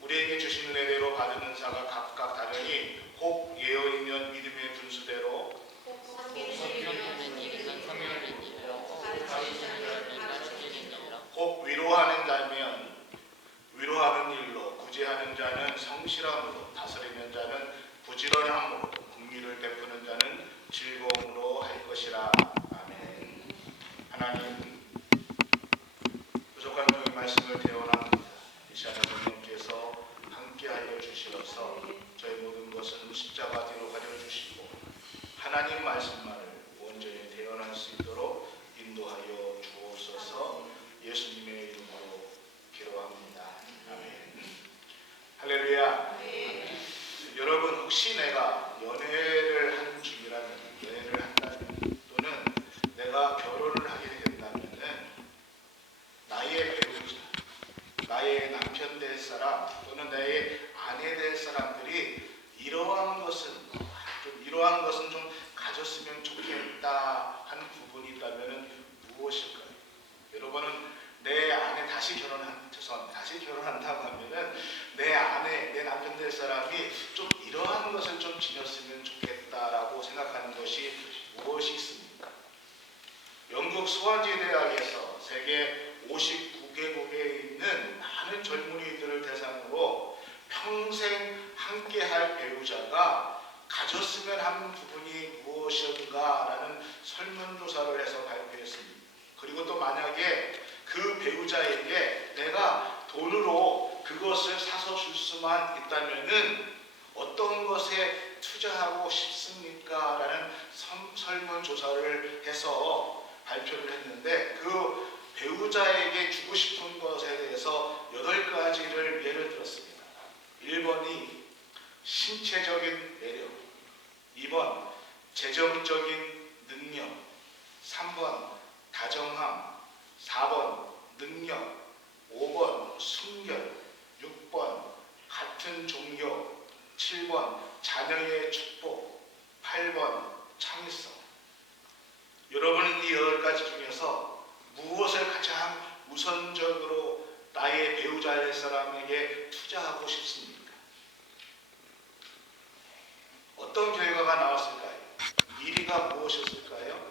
우리에게 주신 은혜대로 받은 은사가 각각 다르니 혹 예언이면 믿음의 분수대로, 혹 위로하는 자면 위로하는 일로, 구제하는 자는 성실함으로, 다스리는 자는 부지런함으로, 긍휼을 베푸는 자는 즐거움으로 할 것이라. 아멘. 하나님, 부족한 저희 말씀을 대원합니다. 이 시간에 성령께서 함께하여 주시어서 저희 모든 것은 십자가 뒤로 가져주시고 하나님 말씀만을 온전히 대언할 수 있도록 인도하여 주옵소서. 예수님의 이름으로 기도합니다. 아멘. 할렐루야. 여러분, 혹시 내가 연애를 하는 중이라면, 연애를 한다면, 또는 내가 결혼을 하게 된다면은 나의 배우자, 나의 남편 될 사람, 또는 나의 아내 될 사람들이 이러한 것은 좀 가졌으면 좋겠다 하는 부분이 있다면 무엇일까요? 여러분은 내 아내 다시 결혼한다고 하면은 내 아내, 내 남편 될 사람이 좀 이러한 것을 좀 지녔으면 좋겠다라고 생각하는 것이 무엇이 있습니까? 영국 스완지 대학에서 세계 59개국에 있는 많은 젊은이들을 대상으로 평생 함께할 배우자가 가졌으면 하는 부분이 무엇인가라는 설문조사를 해서 발표했습니다. 그리고 또 만약에 그 배우자에게 내가 돈으로 그것을 사서 줄 수만 있다면은 어떤 것에 투자하고 싶습니까? 라는 설문조사를 해서 발표를 했는데, 그 배우자에게 주고 싶은 것에 대해서 8가지를 예를 들었습니다. 1번이 신체적인 매력, 2번 재정적인 능력, 3번 다정함, 4번 능력, 5번 순결, 6번 같은 종교, 7번 자녀의 축복, 8번 창의성. 여러분은 이 8가지 중에서 무엇을 가장 우선적으로 나의 배우자 될 사람에게 투자하고 싶습니까? 어떤 결과가 나왔을까요? 1위가 무엇이었을까요?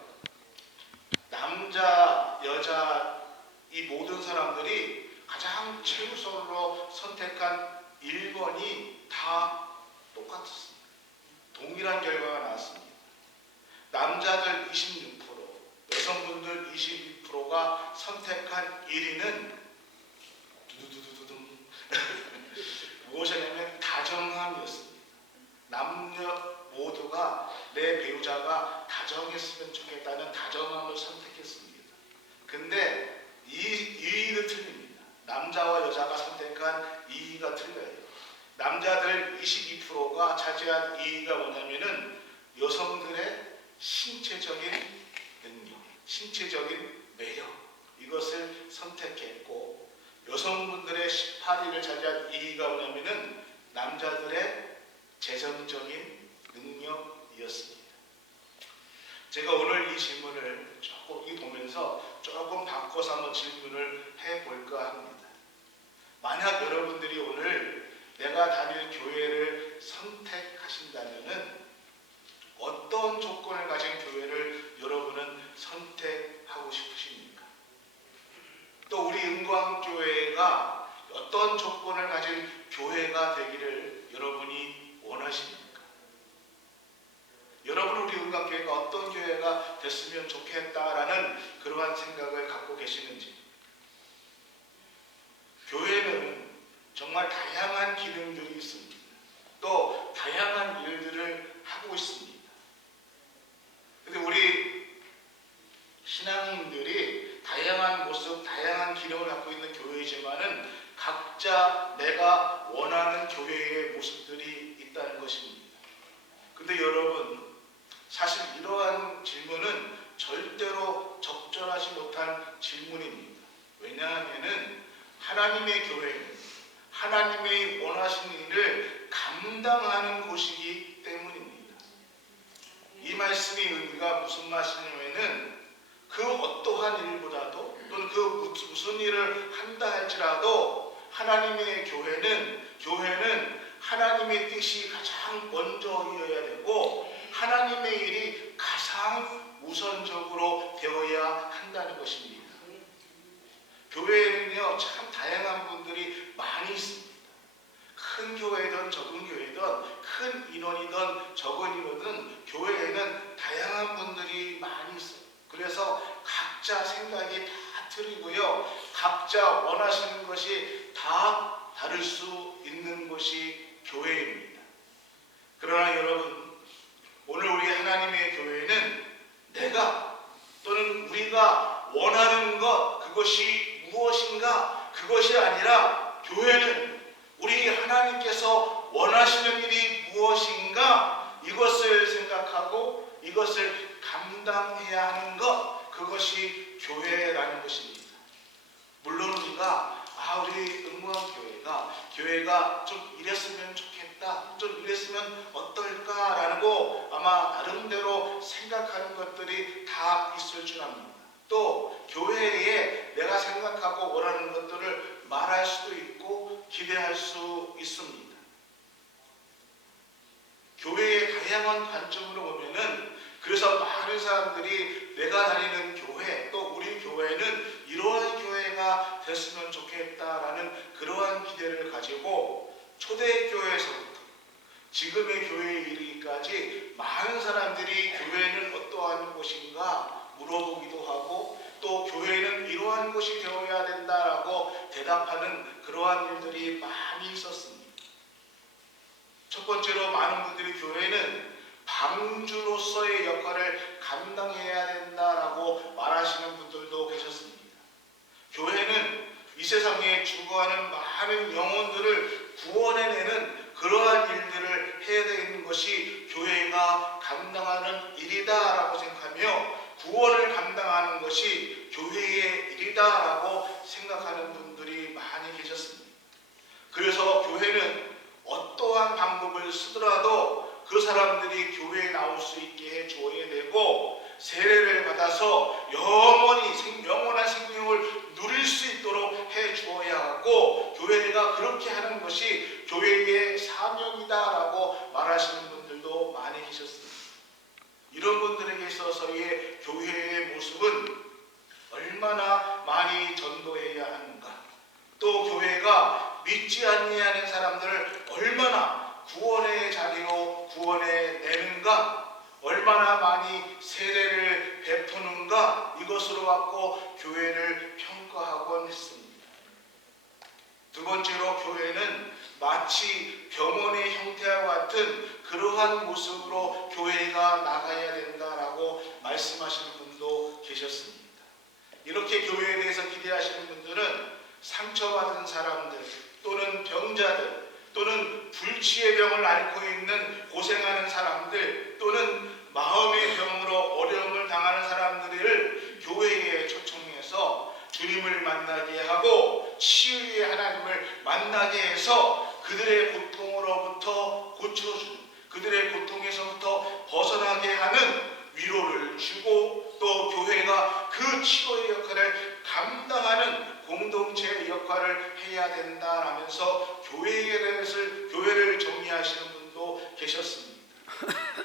남자, 여자 이 모든 사람들이 가장 최우선으로 선택한 1번이 다 똑같았습니다. 동일한 결과가 나왔습니다. 남자들 26%, 여성분들 22%가 선택한 1위는 무엇이냐면 다정함이었습니다. 남녀 모두가 내 배우자가 다정했으면 좋겠다는 다정함을 선택했습니다. 근데 이의도 틀립니다. 남자와 여자가 선택한 이의가 틀려요. 남자들 22%가 차지한 이의가 뭐냐면은 여성들의 신체적인 능력, 신체적인 매력, 이것을 선택했고, 여성분들의 18위를 차지한 이의가 뭐냐면은 남자들의 재정적인 능력이었습니다. 제가 오늘 이 질문을 조금 보면서 조금 바꿔서 한번 질문을 해볼까 합니다. 만약 여러분들이 오늘 내가 다닐 교회를 선택하신다면은 어떤 조건을 가진 교회를 여러분은 선택하고 싶으십니까? 또 우리 은광교회가 어떤 조건을 가진 교회가 되기를 여러분이 원하십니까? 여러분은 우리 은광교회가 어떤 교회가 됐으면 좋겠다라는 그러한 생각을 갖고 계시는지. 교회는 정말 다양한 기능들이 있습니다. 또 다양한 일들을 하고 있습니다. 근데 우리 신앙인들이 다양한 모습, 다양한 기능을 갖고 있는 교회이지만은 각자 내가 원하는 교회의 모습들이 있다는 것입니다. 근데 여러분, 사실 이러한 질문은 절대로 적절하지 못한 질문입니다. 왜냐하면은 하나님의 교회는 하나님의 원하시는 일을 감당하는 곳이기 때문입니다. 이 말씀의 의미가 무슨 말씀이냐면은 그 어떠한 일보다도, 또는 그 무슨 일을 한다 할지라도 하나님의 교회는 하나님의 뜻이 가장 먼저이어야 되고 하나님의 일이 가장 우선적으로 되어야 한다는 것입니다. 교회에는요 참 다양한 분들이 많이 있습니다. 큰 교회든 적은 교회든 큰 인원이든 적은 인원이든 교회에는 다양한 분들이 많이 있어요. 그래서 각자 생각이 다 틀리고요. 각자 원하시는 것이 다 다를 수 있는 곳이 교회입니다. 그러나 여러분, 오늘 우리 하나님의 교회는 내가 또는 우리가 원하는 것 그것이 무엇인가 그것이 아니라 교회는 우리 하나님께서 원하시는 일이 무엇인가 이것을 생각하고 이것을 감당해야 하는 것 그것이 교회라는 것입니다. 물론 우리가 우리 교회가 좀 이랬으면 좋겠다, 좀 이랬으면 어떨까라고 아마 나름대로 생각하는 것들이 다 있을 줄 압니다. 또 교회에 내가 생각하고 원하는 것들을 말할 수도 있고 기대할 수 있습니다. 교회의 다양한 관점으로 보면은 그래서 많은 사람들이 내가 다니는 교회 또 우리 교회는 이러한 교회가 됐으면 좋겠다라는 그러한 기대를 가지고 초대교회에서부터 지금의 교회에 이르기까지 많은 사람들이 교회는 어떠한 곳인가 물어보기도 하고 또 교회는 이러한 곳이 되어야 된다라고 대답하는 그러한 일들이 많이 있었습니다. 첫 번째로 많은 분들이 교회는 방주로서의 역할을 감당해야 된다라고 말하시는 분들도 계셨습니다. 교회는 이 세상에 죽어가는 많은 영혼들을 구원해내는 그러한 일들을 해야 되는 것이 교회가 감당하는 일이다라고 생각하며 구원을 감당하는 것이 교회의 일이다라고 생각하는 분들이 많이 계셨습니다. 그래서 교회는 어떠한 방법을 쓰더라도 그 사람들이 교회에 나올 수 있게 해줘야 되고 세례를 받아서 영원한 생명을 누릴 수 있도록 해주어야 하고 교회가 그렇게 하는 것이 교회의 사명이다라고 말하시는 분들도 많이 계셨습니다. 이런 분들에게 있어서의 교회의 모습은 얼마나 많이 전도해야 하는가, 또 교회가 믿지 아니하는 사람들을 얼마나 구원의 자리로 구원해내는가, 얼마나 많이 세례를 베푸는가, 이것으로 갖고 교회를 평가하곤 했습니다. 두 번째로 교회는 마치 병원의 형태와 같은 그러한 모습으로 교회가 나가야 된다라고 말씀하시는 분도 계셨습니다. 이렇게 교회에 대해서 기대하시는 분들은 상처받은 사람들 또는 병자들 또는 불치의 병을 앓고 있는 고생하는 사람들 또는 마음의 병으로 어려움을 당하는 사람들을 교회에 초청해서 주님을 만나게 하고 치유의 하나님을 만나게 해서 그들의 고통으로부터 고쳐주는, 그들의 고통에서부터 벗어나게 하는 위로를 주고 또 교회가 그 치료의 역할을 감당하는 공동체의 역할을 해야 된다라면서 교회를 정리하시는 분도 계셨습니다.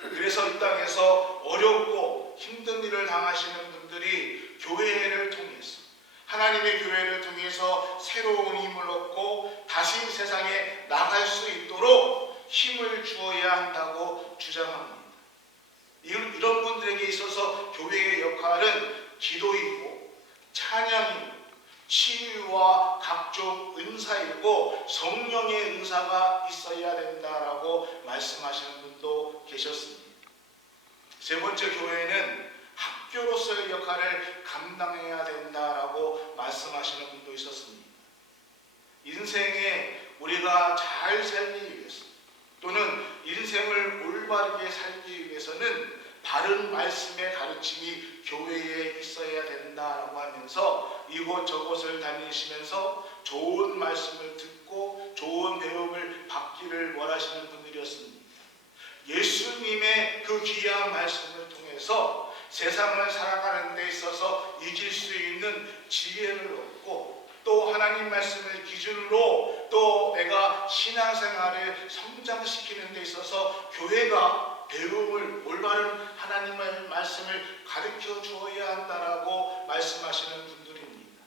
그래서 이 땅에서 어렵고 힘든 일을 당하시는 분들이 교회를 통해서 하나님의 교회를 통해서 새로운 힘을 얻고 다시 세상에 나갈 수 있도록 힘을 주어야 한다고 주장합니다. 이런 분들에게 있어서 교회의 역할은 기도이고 찬양이고 치유와 각종 은사이고 성령의 은사가 있어야 된다라고 말씀하시는 분도 계셨습니다. 세 번째, 교회는 학교로서의 역할을 감당해야 된다라고 말씀하시는 분도 있었습니다. 인생에 우리가 잘 살기 위해서 또는 인생을 올바르게 살기 위해서는 바른 말씀의 가르침이 교회에 있어야 된다라고 하면서 이곳저곳을 다니시면서 좋은 말씀을 듣고 좋은 배움을 받기를 원하시는 분들이었습니다. 예수님의 그 귀한 말씀을 통해서 세상을 살아가는 데 있어서 이길 수 있는 지혜를 얻고 또 또 하나님 말씀을 기준으로 또 내가 신앙생활을 성장시키는 데 있어서 교회가 배움을 올바른 하나님의 말씀을 가르쳐 주어야 한다라고 말씀하시는 분들입니다.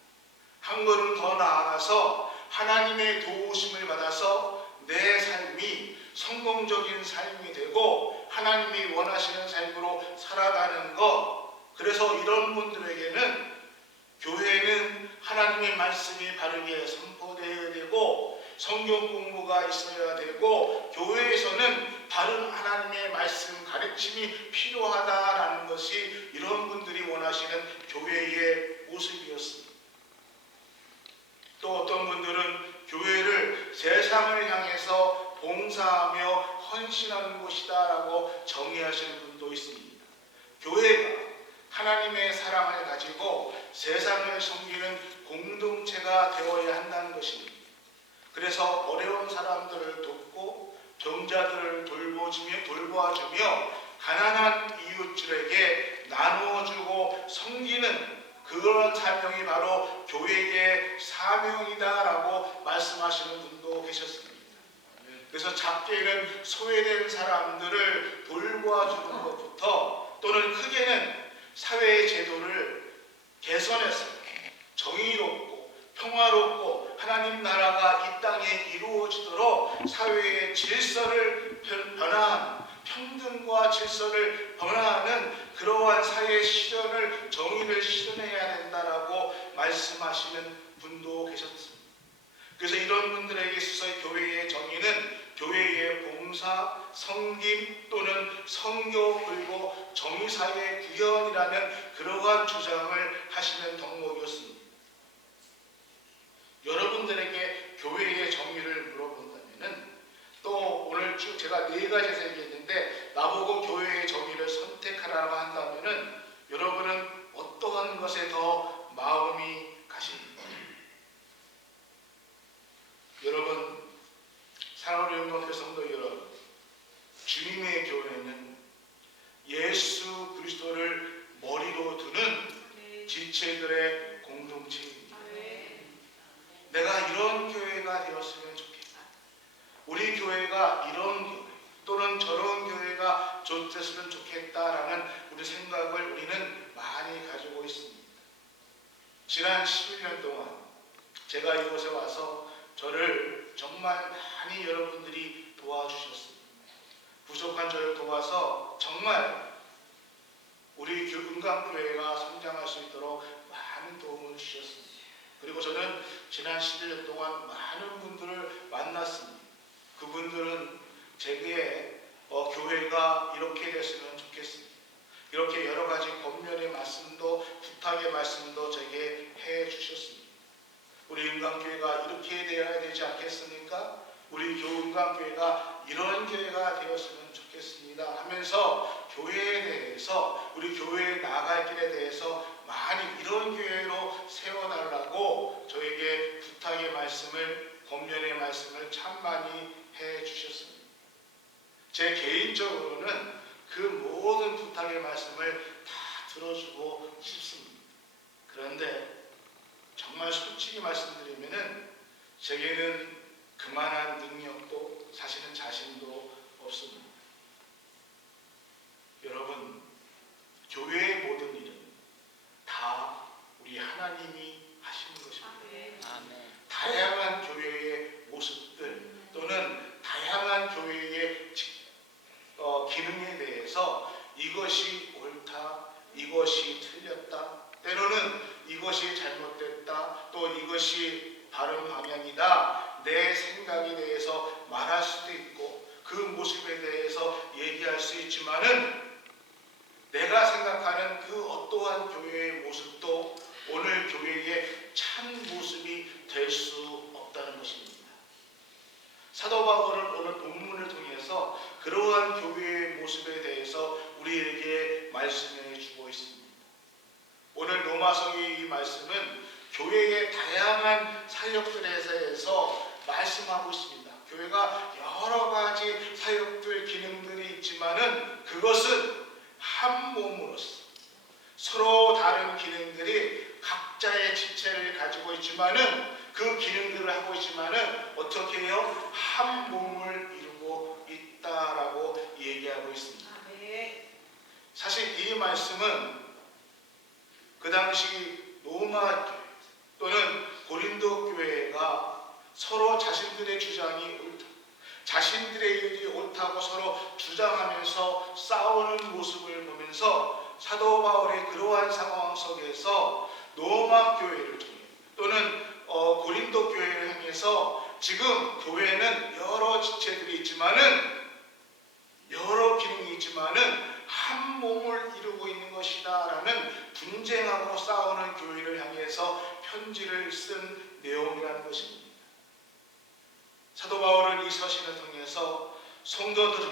한 걸음 더 나아가서 하나님의 도우심을 받아서 내 삶이 성공적인 삶이 되고 하나님이 원하시는 삶으로 살아가는 것, 그래서 이런 분들에게는 교회는 하나님의 말씀이 바르게 선포되어야 되고 성경 공부가 있어야 되고 교회에서는 바른 하나님의 말씀 가르침이 필요하다라는 것이 이런 분들이 원하시는 교회의 모습이었습니다. 또 어떤 분들은 교회를 세상을 향해서 봉사하며 헌신하는 곳이다라고 정의하시는 분도 있습니다. 교회가 하나님의 사랑을 가지고 세상을 섬기는 공동체가 되어야 한다는 것입니다. 그래서 어려운 사람들을 돕고 병자들을 돌보아주며 가난한 이웃들에게 나누어주고 섬기는 그런 사명이 바로 교회의 사명이다라고 말씀하시는 분도 계셨습니다. 그래서 작게는 소외된 사람들을 돌보아주는 것부터 또는 크게는 사회의 제도를 개선해서 정의롭고 평화롭고 하나님 나라가 이 땅에 이루어지도록 사회의 질서를 변화하는 평등과 질서를 변화하는 그러한 사회 실현을 정의를 실현해야 된다라고 말씀하시는 분도 계셨습니다. 그래서 이런 분들에게 있어서 교회의 정의는 교회의 봉사, 섬김 또는 성교 그리고 정의사의 구현이라는 그러한 주장을 하시는 덕목이었습니다. 여러분들에게 교회의 정의를 물어본다면은 또 오늘 쭉 제가 4가지에서 얘기했는데 나보고 교회의 정의를 선택하라고 한다면은 여러분은 어떠한 것에 더 마음이 가십니까? 여러분, 사랑하는 영광교회 성도 여러분, 주님의 교회는 예수 그리스도를 머리로 두는 지체들의 공동체입니다. 내가 이런 교회가 되었으면 좋겠다. 우리 교회가 이런 교회 또는 저런 교회가 됐으면 좋겠다라는 우리 생각을 우리는 많이 가지고 있습니다. 지난 11년 동안 제가 이곳에 와서 저를 정말 많이 여러분들이 도와주셨습니다. 부족한 저를 도와서 정말 우리 은강교회가 성장할 수 있도록 많은 도움을 주셨습니다. 그리고 저는 지난 11년 동안 많은 분들을 만났습니다. 그분들은 제게 교회가 이렇게 됐으면 좋겠습니다. 이렇게 여러 가지 권면의 말씀도 부탁의 말씀도 제게 해주셨습니다. 우리 은강교회가 이렇게 되어야 되지 않겠습니까? 우리 은강교회가 이런 교회가 되었으면 좋겠습니다 하면서 교회에 대해서 우리 교회에 나갈 길에 대해서 많이 이런 교회로 세워달라고 저에게 부탁의 말씀을 권면의 말씀을 참 많이 해주셨습니다. 제 개인적으로는 그 모든 부탁의 말씀을 다 들어주고 싶습니다. 그런데 정말 솔직히 말씀드리면은 제게는 그만한 능력도 사실은 자신도 없습니다. 여러분, 교회의 모든 일은 다 우리 하나님이 하시는 것입니다. 아멘. 다양한 교회의 모습들 또는 다양한 교회의 기능에 대해서 이것이 옳다, 이것이 틀렸다, 때로는 이것이 잘못됐다, 또 이것이 바른 방향이다, 내 생각에 대해서 말할 수도 있고 그 모습에 대해서 얘기할 수 있지만은 내가 생각하는 그 어떠한 교회의 모습도 오늘 교회의 참 모습이 될 수 없다는 것입니다. 사도 바울은 오늘 본문을 통해서 그러한 교회의 모습에 대해서 우리에게 말씀해 주고 있습니다. 오늘 로마서의 이 말씀은 교회의 다양한 사역들에 대해서 말씀하고 있습니다. 교회가 여러 가지 사역들, 기능들이 있지만은 그것은 한 몸으로서 서로 다른 기능들이 각자의 지체를 가지고 있지만은 그 기능들을 하고 있지만은 어떻게 해요? 한 몸을 이루고 있다라고 얘기하고 있습니다. 사실 이 말씀은 그 당시 로마 또는 고린도 교회가 서로 자신들의 주장이 옳다, 자신들의 일이 옳다고 서로 주장하면서 싸우는 모습을 보면서 사도 바울의 그러한 상황 속에서 로마 교회를 통해 또는 고린도 교회를 향해서 지금 교회는 여러 지체들이 있지만은 여러 기능이 있지만은 한 몸을 이루고 있는 것이다 라는 분쟁하고 싸우는 교회를 향해서 편지를 쓴 내용이라는 것입니다. 사도 바울은 이 서신을 통해서 성도들이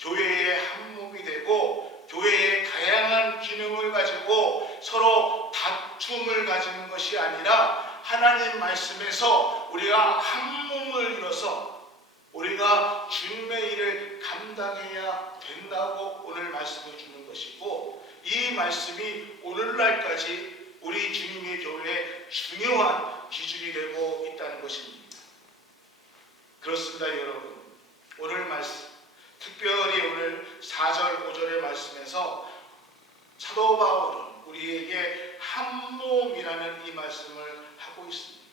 교회의 한 몸이 되고 교회의 다양한 기능을 가지고 서로 다툼을 가지는 것이 아니라 하나님 말씀에서 우리가 한 몸을 이뤄서 우리가 주님의 일을 감당해야 된다고 오늘 말씀해 주는 것이고, 이 말씀이 오늘날까지 우리 주님의 교회의 중요한 기준이 되고 있다는 것입니다. 그렇습니다, 여러분. 오늘 말씀, 특별히 오늘 4절, 5절의 말씀에서 사도 바울은 우리에게 한 몸이라는 이 말씀을 하고 있습니다.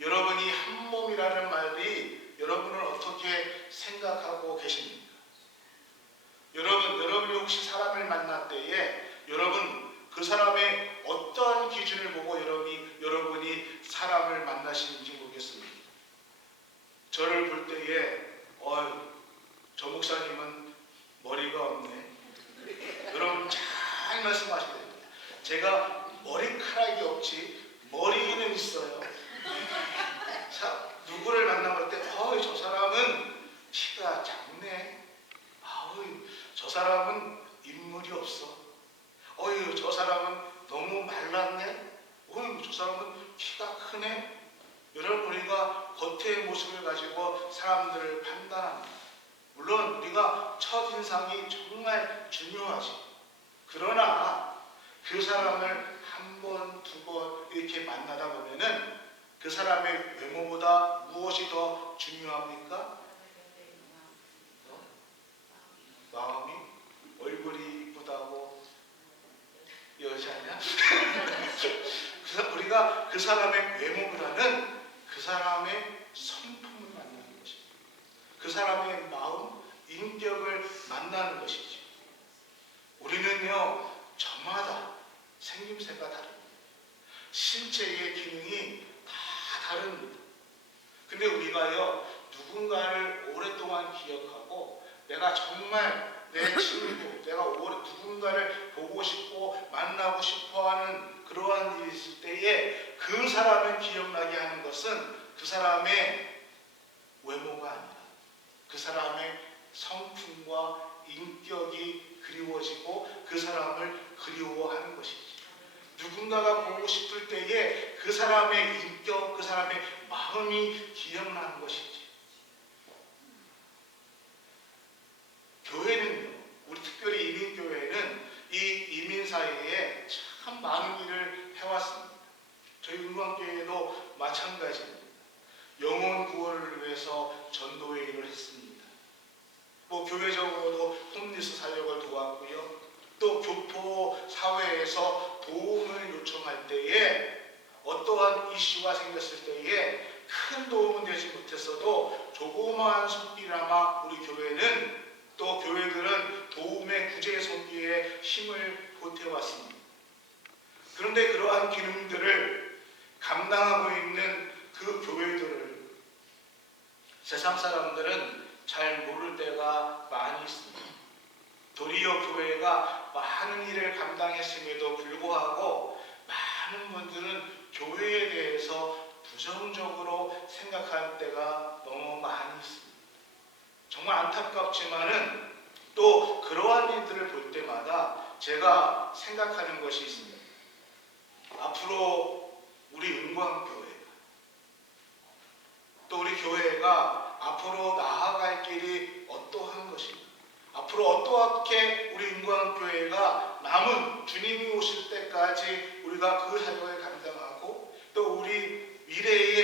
여러분이 한 몸이라는 말이 여러분은 어떻게 생각하고 계십니까? 여러분이 혹시 사람을 만날 때에 여러분 그 사람의 어떤 기준을 보고 여러분이 사람을 만나시는지 모르겠습니다. 저를 볼 때에 저 목사님은 머리가 없네. 여러분 잘 말씀하셔야 됩니다. 제가 머리카락이 없지 머리는 있어요. 자, 누구를 만나볼 때 저 사람은 키가 작네. 저 사람은 인물이 없어. 저 사람은 너무 말랐네. 저 사람은 키가 크네. 여러분, 우리가 겉의 모습을 가지고 사람들을 판단합니다. 물론 우리가 첫인상이 정말 중요하지. 그러나 그 사람을 한 번, 두 번 이렇게 만나다 보면은 그 사람의 외모보다 무엇이 더 중요합니까? 마음이? 얼굴이 이쁘다고 여자냐? 그래서 우리가 그 사람의 외모보다는 그 사람의 성품을 만나는 것이죠. 그 사람의 마음, 인격을 만나는 것이죠. 우리는요, 저마다 생김새가 다릅니다. 신체의 기능이 다 다릅니다. 근데 우리가요, 누군가를 오랫동안 기억하고 내가 정말 내 친구, 내가 누군가를 보고 싶고 만나고 싶어 하는 그러한 일이 있을 때에 그 사람을 기억나게 하는 것은 그 사람의 외모가 아니라 그 사람의 성품과 인격이 그리워지고 그 사람을 그리워하는 것이지. 누군가가 보고 싶을 때에 그 사람의 인격, 그 사람의 마음이 기억나는 것이지. 교회는요, 우리 특별히 이민교회는 이 이민사회에 참 많은 일을 해왔습니다. 저희 은광교회도 마찬가지입니다. 영혼 구원을 위해서 전도의 일을 했습니다. 교회적으로도 홈리스 사역을 도왔고요. 또 교포 사회에서 도움을 요청할 때에 어떠한 이슈가 생겼을 때에 큰 도움은 되지 못했어도 조그마한 손길이나마 우리 교회는 또 교회들은 도움의 구제 손길에 힘을 보태왔습니다. 그런데 그러한 기능들을 감당하고 있는 그 교회들을 세상 사람들은 잘 모를 때가 많이 있습니다. 도리어 교회가 많은 일을 감당했음에도 불구하고 많은 분들은 교회에 대해서 부정적으로 생각할 때가 너무 많이 있습니다. 정말 안타깝지만은 또 그러한 일들을 볼 때마다 제가 생각하는 것이 있습니다. 앞으로 우리 은광교회가 또 우리 교회가 앞으로 나아갈 길이 어떠한 것인가, 앞으로 어떻게 우리 은광교회가 남은 주님이 오실 때까지 우리가 그 사역을 감당하고 또 우리 미래의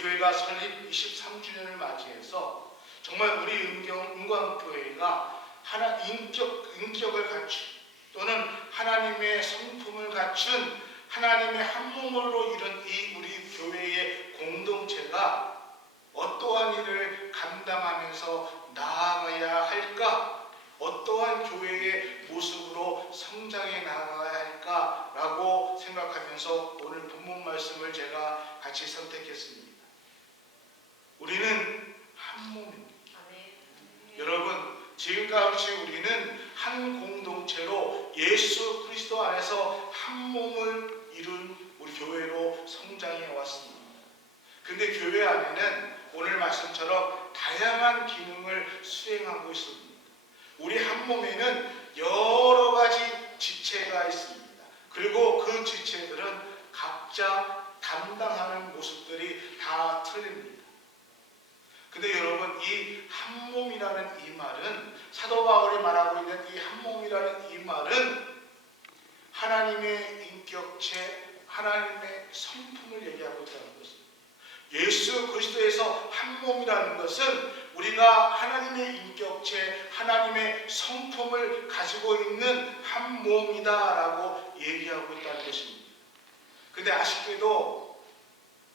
교회가 설립 23주년을 맞이해서 정말 우리 은광교회가 하나 인격을 갖춘 또는 하나님의 성품을 갖춘 하나님의 한 몸으로 이룬 이 우리 교회의 공동체가 어떠한 일을 감당하면서 나아가야 할까? 어떠한 교회의 모습으로 성장해 나가야 할까라고 생각하면서 오늘 본문 말씀을 제가 같이 선택했습니다. 우리는 한 몸입니다. 여러분, 지금까지 우리는 한 공동체로 예수 그리스도 안에서 한 몸을 이룬 우리 교회로 성장해 왔습니다. 근데 교회 안에는 오늘 말씀처럼 다양한 기능을 수행하고 있습니다. 우리 한 몸에는 여러 가지 지체가 있습니다. 그리고 그 지체들은 각자 담당하는 모습들이 다 틀립니다. 근데 여러분, 이 한 몸이라는 이 말은, 사도 바울이 말하고 있는 이 한 몸이라는 이 말은 하나님의 인격체, 하나님의 성품을 얘기하고 있다는 것입니다. 예수 그리스도에서 한 몸이라는 것은 우리가 하나님의 인격체, 하나님의 성품을 가지고 있는 한 몸이다라고 얘기하고 있다는 것입니다. 근데 아쉽게도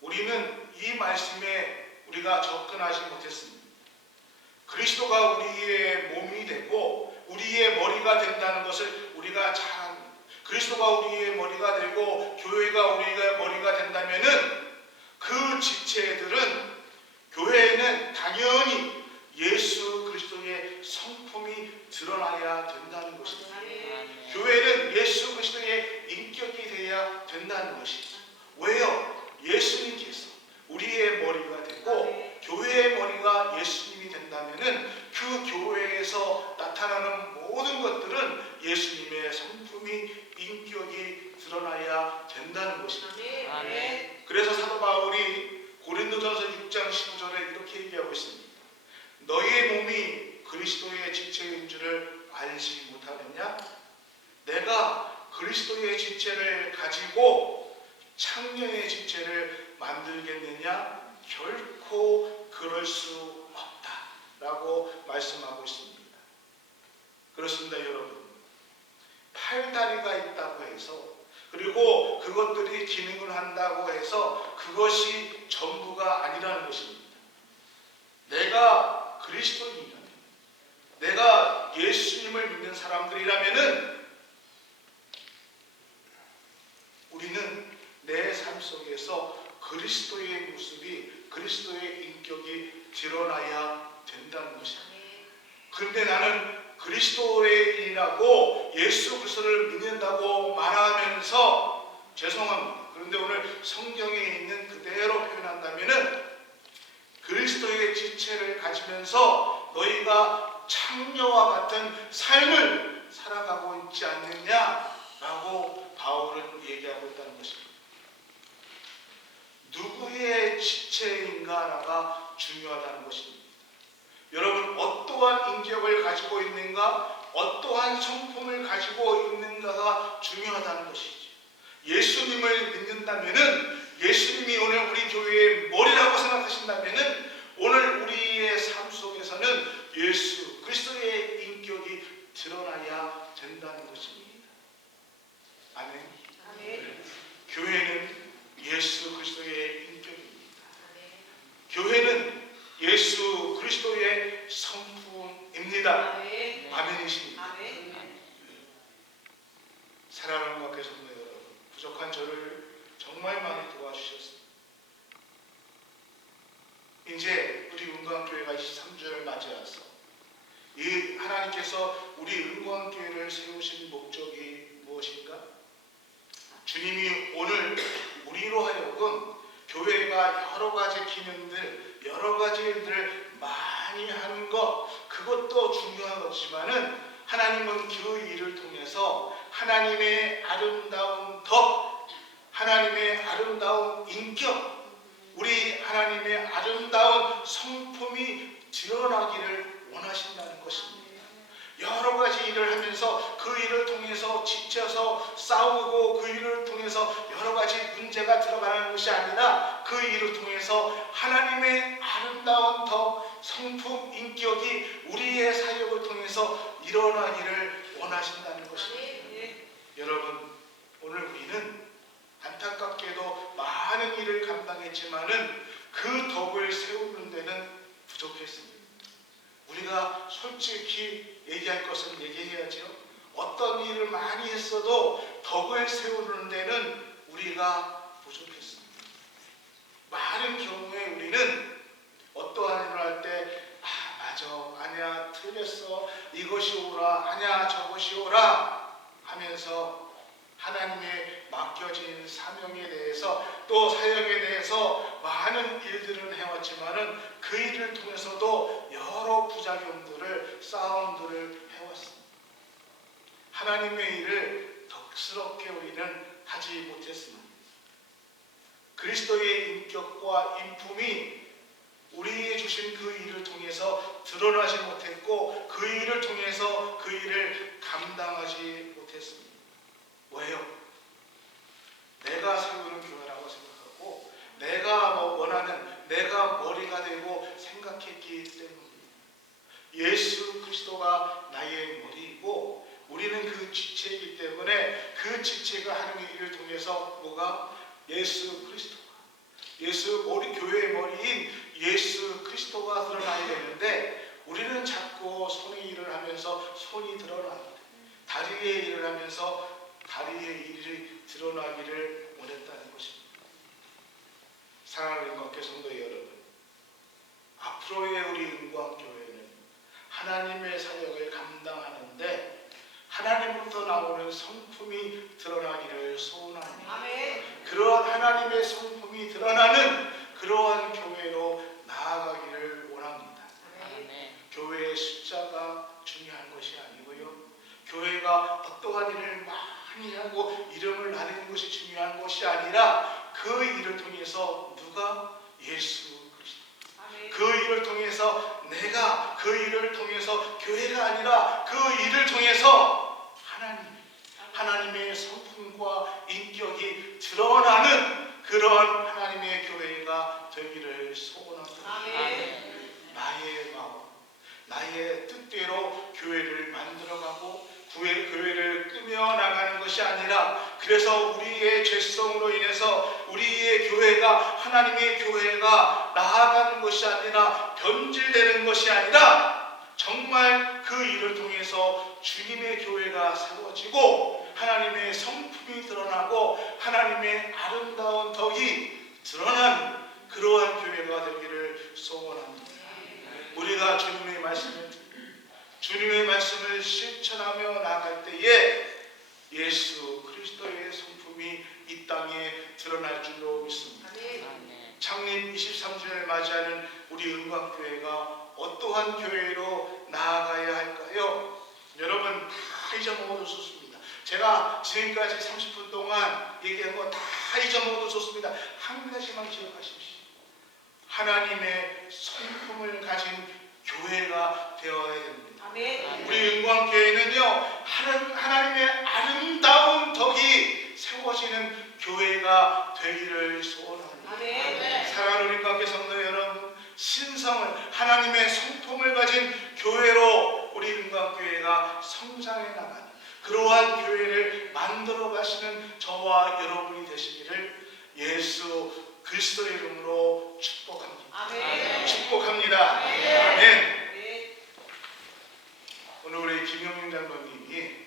우리는 이 말씀에 우리가 접근하지 못했습니다. 그리스도가 우리의 몸이 되고 우리의 머리가 된다는 것을 우리가 잘 압니다. 그리스도가 우리의 머리가 되고 교회가 우리의 머리가 된다면은 그 지체들은, 교회에는 당연히 예수 그리스도의 성품이 드러나야 된다는 것입니다. 교회는 예수 그리스도의 인격이 되어야 된다는 것이죠. 왜요? 예수님께서 우리의 머리가 되고 교회의 머리가 예수님이 된다면은 그 교회에서 나타나는 모든 것들은 예수님의 성품이, 인격이 드러나야 된다는 것입니다. 그래서 사도 바울이 고린도전서 6장 15절에 이렇게 얘기하고 있습니다. 너희의 몸이 그리스도의 지체인 줄을 알지 못하느냐? 내가 그리스도의 지체를 가지고 창녀의 지체를 만들겠느냐? 결코 그럴 수 없다 라고 말씀하고 있습니다. 그렇습니다, 여러분. 팔다리가 있다고 해서, 그리고 그것들이 기능을 한다고 해서 그것이 전부가 아니라는 것입니다. 내가 그리스도인이라면, 내가 예수님을 믿는 사람들이라면은 우리는 내 삶 속에서 그리스도의 모습이, 그리스도의 인격이 드러나야 된다는 것입니다. 그런데 나는 그리스도인이라고 예수 그리스도를 믿는다고 말하면서, 죄송합니다, 그런데 오늘 성경에 있는 그대로 표현한다면은 그리스도의 지체를 가지면서 너희가 창녀와 같은 삶을 살아가고 있지 않느냐라고 바울은 얘기하고 있다는 것입니다. 누구의 지체인가가 중요하다는 것입니다. 여러분, 어떠한 인격을 가지고 있는가, 어떠한 성품을 가지고 있는가가 중요하다는 것이죠. 예수님을 믿는다면은, 예수님이 오늘 우리 교회의 머리라고 생각하신다면은 오늘 우리의 삶 속에서는 예수 그리스도의 인격이 드러나야 된다는 것입니다. 아멘. 교회는 예수 그리스도의 인격입니다. 교회는 예수 그리스도의 성품입니다. 아멘이십니다. 사랑하는 관계 성도 여러분, 부족한 저를 정말 많이 도와주셨습니다. 이제 우리 은광교회가 23주년을 맞이해서 이 하나님께서 우리 은광교회를 세우신 목적이 무엇인가? 주님이 오늘 우리로 하여금 교회가 여러 가지 기능들, 여러 가지 일들을 많이 하는 것, 그것도 중요한 것이지만은 하나님은 그 일을 통해서 하나님의 아름다운 덕, 하나님의 아름다운 인격, 우리 하나님의 아름다운 성품이 드러나기를 원하신다는 것입니다. 여러 가지 가지 일을 하면서 그 일을 통해서 지쳐서 싸우고 그 일을 통해서 여러 가지 문제가 들어가는 것이 아니라 그 일을 통해서 하나님의 아름다운 덕, 성품, 인격이 우리의 사역을 통해서 일어나기를 원하신다는 것입니다. 여러분, 오늘 우리는 안타깝게도 많은 일을 감당했지만은 그 덕을 세우는 데는 부족했습니다. 우리가 솔직히 얘기할 것은 얘기해야죠. 어떤 일을 많이 했어도 덕을 세우는 데는 우리가 부족했습니다. 많은 경우에 우리는 어떠한 일을 할 때 맞아, 아니야, 틀렸어, 이것이 옳아, 아니야, 저것이 옳아 하면서 하나님의 맡겨진 사명에 대해서 또 사역에 대해서 많은 일들을 해왔지만은 그 일을 통해서도 여러 부작용들을, 싸움들을 해왔습니다. 하나님의 일을 덕스럽게 우리는 하지 못했습니다. 그리스도의 인격과 인품이 우리에게 주신 그 일을 통해서 드러나지 못했고 그 일을 통해서 그 일을 감당하지 못했습니다. 왜요? 내가 세우는 교회라고 생각하고 내가 원하는, 내가 머리가 되고 생각했기 때문입니다. 예수 그리스도가 나의 머리이고 우리는 그 지체이기 때문에 그 지체가 하는 일을 통해서 뭐가? 예수 그리스도가, 교회의 머리인 예수 그리스도가 드러나야 되는데 우리는 자꾸 손의 일을 하면서 손이 드러납니다. 다리의 일을 하면서 다리의 일이 드러나기를 원했다는 것입니다. 사랑하는 은광교회 성도 여러분, 앞으로의 우리 은광교회는 하나님의 사역을 감당하는데 하나님부터 나오는 성품이 드러나기를 소원합니다. 아멘. 그러한 하나님의 성품이 드러나는 그러한 교회로 나아가기를 원합니다. 아멘. 교회의 숫자가 중요한 것이 아니고요, 교회가 어떠한 일을 많이 하고 이름을 날리는 것이 중요한 것이 아니라 그 일을 통해서 누가? 예수 그리스도. 아멘. 그 일을 통해서 내가, 그 일을 통해서 교회가 아니라 그 일을 통해서 하나님의 성품과 인격이 드러나는 그런 하나님의 교회가 되기를 소원합니다. 아멘. 나의 마음, 나의 뜻대로 교회를 만들어가고 교회를 꾸며나가는 것이 아니라, 그래서 우리의 죄성으로 인해서 우리의 교회가, 하나님의 교회가 나아가는 것이 아니라 변질되는 것이 아니라 정말 그 일을 통해서 주님의 교회가 세워지고 하나님의 성품이 드러나고 하나님의 아름다운 덕이 드러나는 그러한 교회가 되기를 소원합니다. 우리가 주님의 말씀을 실천하며 나갈 때에 예수 그리스도의 성품이 이 땅에 드러날 줄로 믿습니다. 창립 23주년을 맞이하는 우리 은광교회가 어떠한 교회로 나아가야 할까요? 여러분 다 잊어먹어도 좋습니다. 제가 지금까지 30분 동안 얘기한 거 다 잊어먹어도 좋습니다. 한 가지만 기억하십시오. 하나님의 성품을 가진 교회가 되어야 됩니다. 아멘. 우리 은광교회는요, 하나님의 아름다운 덕이 세워지는 교회가 되기를 소원합니다. 아멘. 사랑하는 우리 은광교회 성도 여러분, 신성을, 하나님의 성품을 가진 교회로 우리 은광교회가 성장해 나가는 그러한 교회를 만들어 가시는 저와 여러분이 되시기를 예수 그리스도의 이름으로 축복합니다. 아멘. 축복합니다. 아멘. 아멘. 오늘 우리 김영민 장로님이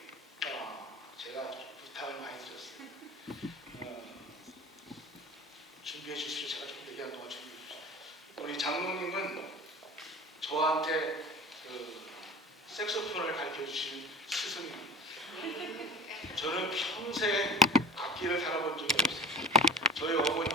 제가 부탁을 많이 드렸어요. 준비해 주시오. 제가 좀 얘기한 동안 준비해 주시오. 우리 장로님은 저한테 색소폰을 가르쳐 주신 스승입니다. 저는 평생 악기를 다뤄본 적이 없어요. 저희 어머니